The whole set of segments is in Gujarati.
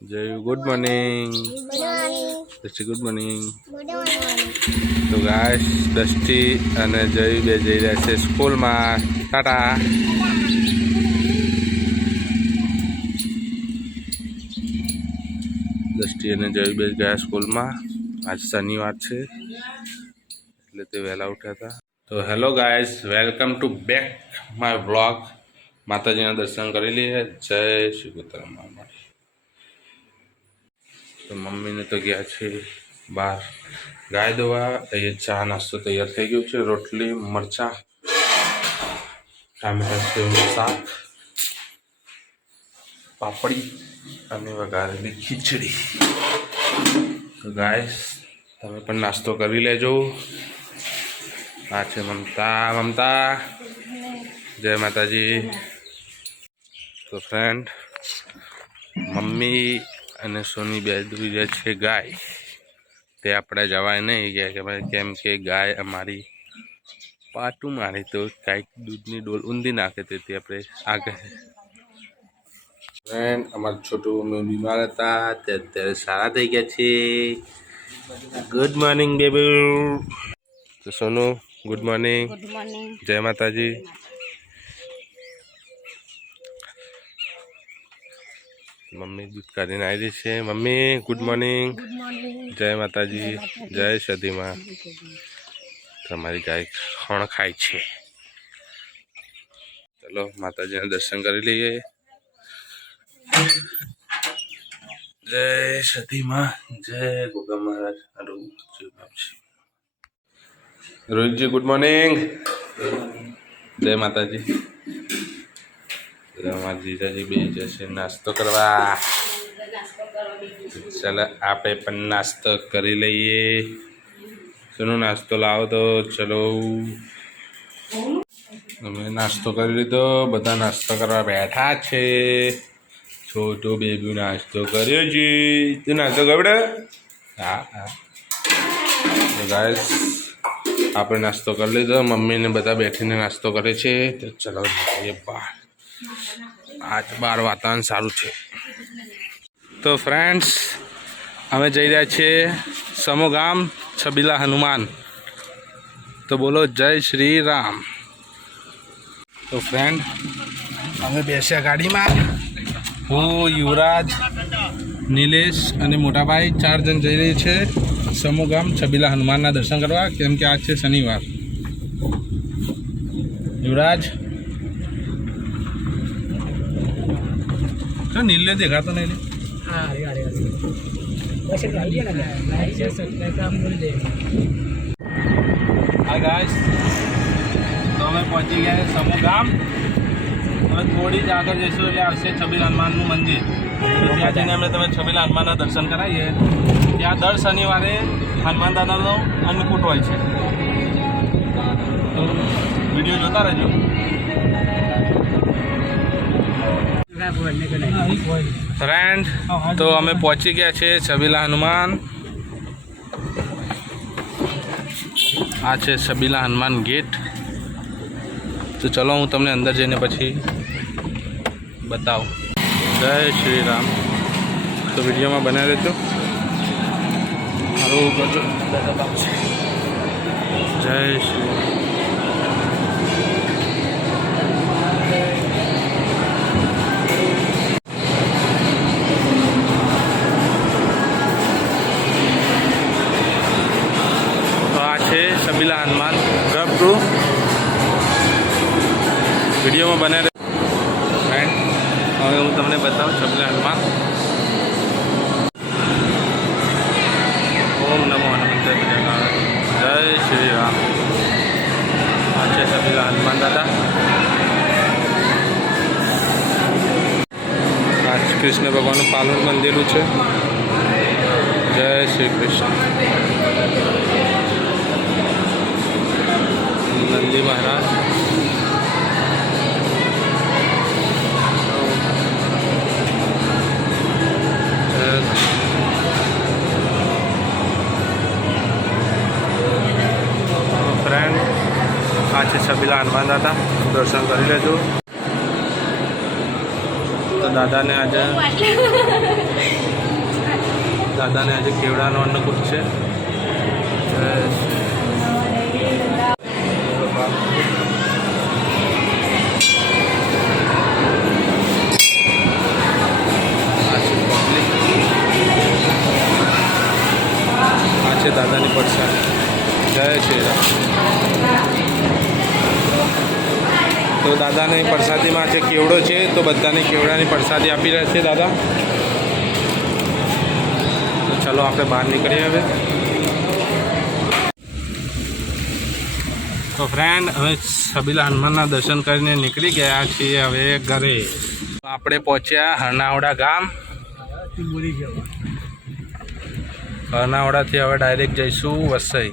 જય ગુડ મોર્નિંગ. દસ્ટી ગુડ મોર્નિંગ. તો ગાઈસ દસ્ટી અને જય બે જઈ રહ્યા છે સ્કૂલમાં. ટાટા. દસ્ટી અને જય બે ગયા સ્કૂલમાં. આજ શનિવાર છે એટલે તે વહેલા ઉઠ્યા હતા. તો hello guys, welcome to back my vlog. માતાજીના દર્શન કરી લઈએ. જય શ્રી કૃષ્ણ. તો મમ્મીને તો ગયા છે બહાર ગાય દોવા. એ ચા નાસ્તો તૈયાર થઈ ગયો છે. રોટલી, મરચાં, ટામેટા સેવનું શાક, પાપડી અને વઘારેલી ખીચડી. તો ગાઈસ તમે પણ નાસ્તો કરી લેજો. આ છે મમતા. મમતા જય માતાજી. તો ફ્રેન્ડ, મમ્મી અને સોની બે દોઈ જાય છે ગાય. તે આપણે જવાય નહીં ગયા કે ભાઈ, કેમ કે ગાય અમારી પાટું મારી તો કાંઈક દૂધની ડોલ ઊંધી નાખે, તેથી આપણે આગળ. ફ્રેન્ડ, અમારું છોટું મમ્મી બીમાર હતા તે અત્યારે સારા થઈ ગયા છે. Good morning baby. તો સોનું ગુડ મોર્નિંગ. જય માતાજી. મમ્મી દૂધ કાઢીને આવી છે. Mummy good morning. જય માતાજી. જય સદીમાં. તમારી ગાય ખણ ખાય છે. ચલો માતાજીના દર્શન કરી લઈએ. જય સદીમાં. જય ગોગા મહારાજ. રોહિતજી ગુડ મોર્નિંગ. જય માતાજી. અમારા જીજાજી બે જશે નાસ્તો કરવા. ચાલો આપણે પણ નાસ્તો કરી લઈએ. શેનો નાસ્તો લાવો તો ચલો. અમે નાસ્તો કરી લીધો. બધા નાસ્તો કરવા બેઠા છે. છોટો બેબી નાસ્તો કર્યો છે. તું નાસ્તો કરડે? હા હા. તો ગાઈસ આપણે નાસ્તો કરી લીધો. મમ્મીને બધા બેઠીને નાસ્તો કરે છે. તો ચલો જઈએ બહાર. આજ બહાર વાતાવરણ સારું છે. તો ફ્રેન્ડ્સ, અમે જઈ રહ્યા છીએ સમો ગામ છબીલા હનુમાન. તો બોલો જય શ્રી રામ. તો ફ્રેન્ડ, અમે બેસ્યા ગાડીમાં. હું, યુવરાજ, નિલેશ અને મોટાભાઈ 4 જણ જઈ રહી છે સમો ગામ છબીલા હનુમાનના દર્શન કરવા, કેમ કે આજ છે શનિવાર. યુવરાજ तो नीले देखा तो नहीं. हाय गाइस, तो અમે પહોંચી ગયા સમૂહ ગામ. હવે થોડી જ આગળ જઈશું એટલે આવશે છબીલા હનુમાનનું મંદિર. તો ત્યાં જઈને અમે તમે છબીલા હનુમાનના દર્શન કરાવીએ. ત્યાં દર શનિવારે હનુમાન દાદાનો અન્નકૂટ હોય છે. તો વિડીયો જોતા રહેજો. ફ્રેન્ડ, તો અમે પહોંચી ગયા છે છબીલા હનુમાન. આ છે છબીલા હનુમાન ગેટ. તો ચલો હું તમને અંદર જઈને પછી બતાવું. જય શ્રી રામ. તો વિડીયોમાં બનાવી લેજો. સારું કરજો. જય શ્રી રામ. છબીલા હનુમાન ગભરું વિડીયોમાં બને રહે. ફ્રેન્ડ, હવે હું તમને બતાવું છબીલા હનુમાન. ઓમ નમો હનુમંત. જય શ્રી રામ. આ છે છબીલા હનુમાન દાદા. આ કૃષ્ણ ભગવાનનું પાલન બંધેલું છે. જય શ્રી કૃષ્ણ. नंदी महाराज. फ्रेंड, आज छबीला हनुमान दादा दर्शन कर लेजो. तो दादा ने आज દાદાને આજે કેવડાનો અન્નકૂટ છે. આ છે દાદાની પરસાદી. જય શ્રી રામ. તો દાદાની પ્રસાદીમાં છે કેવડો છે, તો બધાને કેવડાની પ્રસાદી આપી રહ્યા છે દાદા. તો ચલો આપણે બહાર નીકળીએ હવે. તો ફ્રેન્ડ, હવે સબીલા હનુમાનના દર્શન કરીને નીકળી ગયા છીએ હવે ઘરે. આપણે પહોંચ્યા હરનાવડા ગામ. હરનાવડાથી હવે ડાયરેક્ટ જઈશું વસઈ.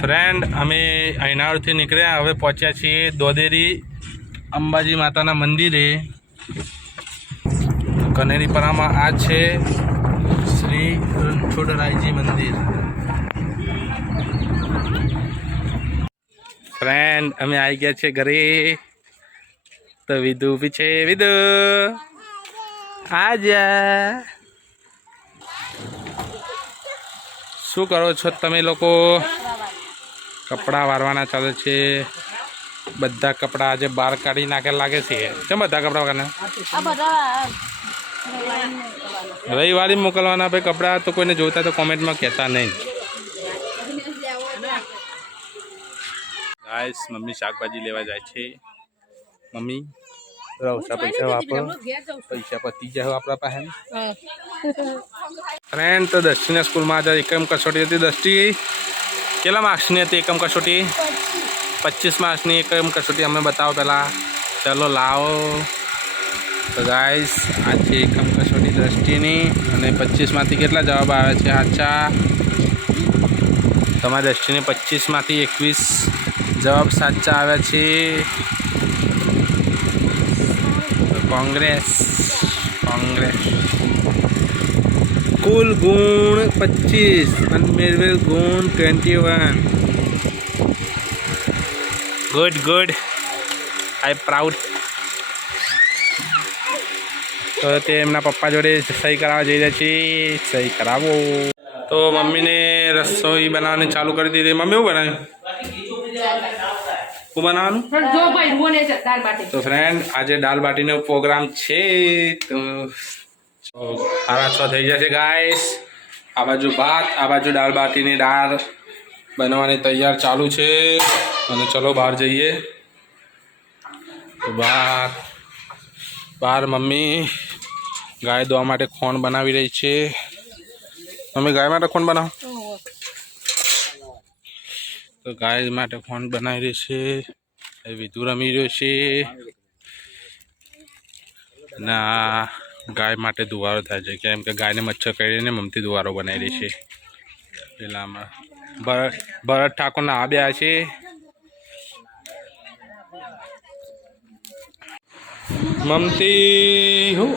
ફ્રેન્ડ, અમે અયનાવડથી નીકળ્યા, હવે પહોંચ્યા છીએ દોદેરી અંબાજી માતાના મંદિરે. કનેરીપરામાં આ છે શ્રી રણછોડરાયજી મંદિર. ફ્રેન્ડ, અમે આવી ગયા છે ઘરે. તો વિધુ ઊભી છે. વિધુ આજા. શું કરો છો તમે લોકો? કપડાં વારવાના ચાલે છે. બધા કપડાં આજે બહાર કાઢી નાખે લાગે છે. કેમ બધા કપડાં કાઢે? રવિવારે મોકલવાના ભાઈ કપડાં. તો કોઈને જોતા તો કોમેન્ટમાં કહેતા નહીં. ગાઈસ, મમ્મી શાકભાજી લેવા જાય છે. મમ્મી ઓછા પૈસા વાપરો, પૈસા પતી જાય આપણા પાસે. ફ્રેન્ડ, તો દૃષ્ટિના સ્કૂલમાં આજે એકમ કસોટી હતી. દૃષ્ટિ કેટલા માર્ક્સની હતી એકમ કસોટી? 25 માર્ક્સની એકમ કસોટી. અમે બતાવો પહેલાં. ચલો લાવો. તો ગાઈસ, આ છે એકમ કસોટી દૃષ્ટિની. અને 25માંથી કેટલા જવાબ આવે છે સાચા? તમારી દૃષ્ટિને 25માંથી 21 જવાબ સાચા આવ્યા છે. કોંગ્રેસ. કુલ ગુણ 25 અને મેળવેલ ગુણ 21. ગુડ. આઈ પ્રાઉડ. તો તે એમના પપ્પા જોડે સહી કરાવવા જઈ રહ્યા છે. સહી કરાવો. તો મમ્મીને રસોઈ બનાવવાની ચાલુ કરી દીધી. મમ્મી શું બનાવ્યું? શું બનાવવાનું? તો ફ્રેન્ડ, આજે દાલ બાટીનો પ્રોગ્રામ છે. તો 6:30 થઈ જશે ગાઈસ. આ બાજુ ભાત, આ બાજુ દાલ બાટીની દાળ બનવાની તૈયાર ચાલુ છે. અને ચલો બહાર જઈએ. તો બહાર મમ્મી ગાય દોવા માટે ખોણ બનાવી રહી છે. મમ્મી ગાય માટે ખોણ બનાવો. તો ગાય માટે ખોણ બનાવી રહી છે. એ વિધુ રમી રહ્યો છે. ના, ગાય માટે દુવારો થાય છે. કેમ કે ગાયને મચ્છર કરીને મમતી દુવારો બનાવી રહી છે. પેલામાં ભરત ઠાકોરના આ બે છે. મમતી શું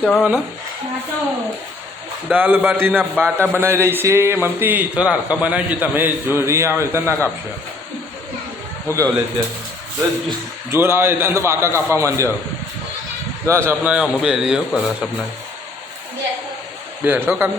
કહેવાના? દાલ બાટીના બાટા બનાવી રહી છે. મમતી થોડા હલકા બનાવી છે. તમે જોરી આવે તો ના કાપશો. શું કેવું લે છે? જોર આવે ત્યાં તો બાટા કાપવા માંડ્યો. જરા સપના હું બે એવું કરો. સપના બેઠો કાલે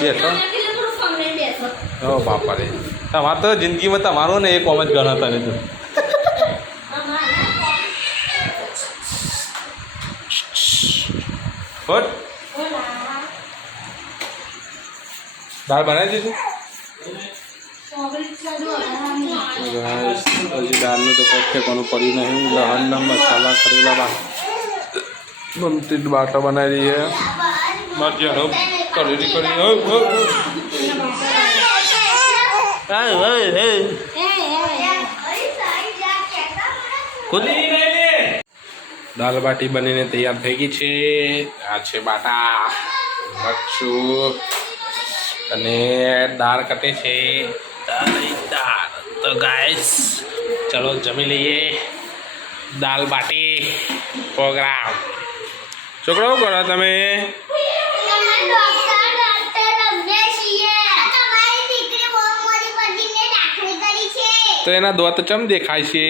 બેઠો. ઓ બાપા રે, તમારે તો જિંદગીમાં તમારું ને એ કોમ જ ગણતા નહીં. તો દાળ બનાવી દીધું. હજી દાળનું તો કોઈ ઠેકાણું પડ્યું નહીં. લહણના મસાલા કરેલા મમતી બાટા બનાવી રહી છે. મરજીનો કરેલી કરી. દાલ બાટી બનીને તૈયાર થઈ ગઈ છે. આ છે બાટા, મરચું અને દાળ કટે છે. દાળ. તો ગાઈસ, ચલો જમી લઈએ. દાલ બાટી પ્રોગ્રામ. છોકરાઓ કરો તમે? તો એના દોત ચમ દેખાય છે?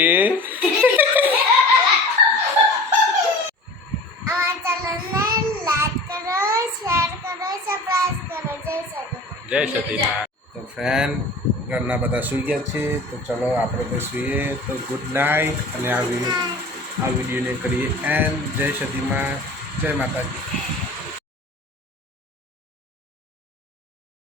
ચેનલને લાઈક કરો, શેર કરો, સબસ્ક્રાઇબ જય સતીમાં. તો ફ્રેન્ડ ઘરના બધા સૂઈ ગયા છે, તો ચલો આપણે તો સૂઈએ. તો ગુડ નાઇટ. અને આ વિડીયોને કરીએ એન્ડ. જય સતીમાં, જય માતાજી.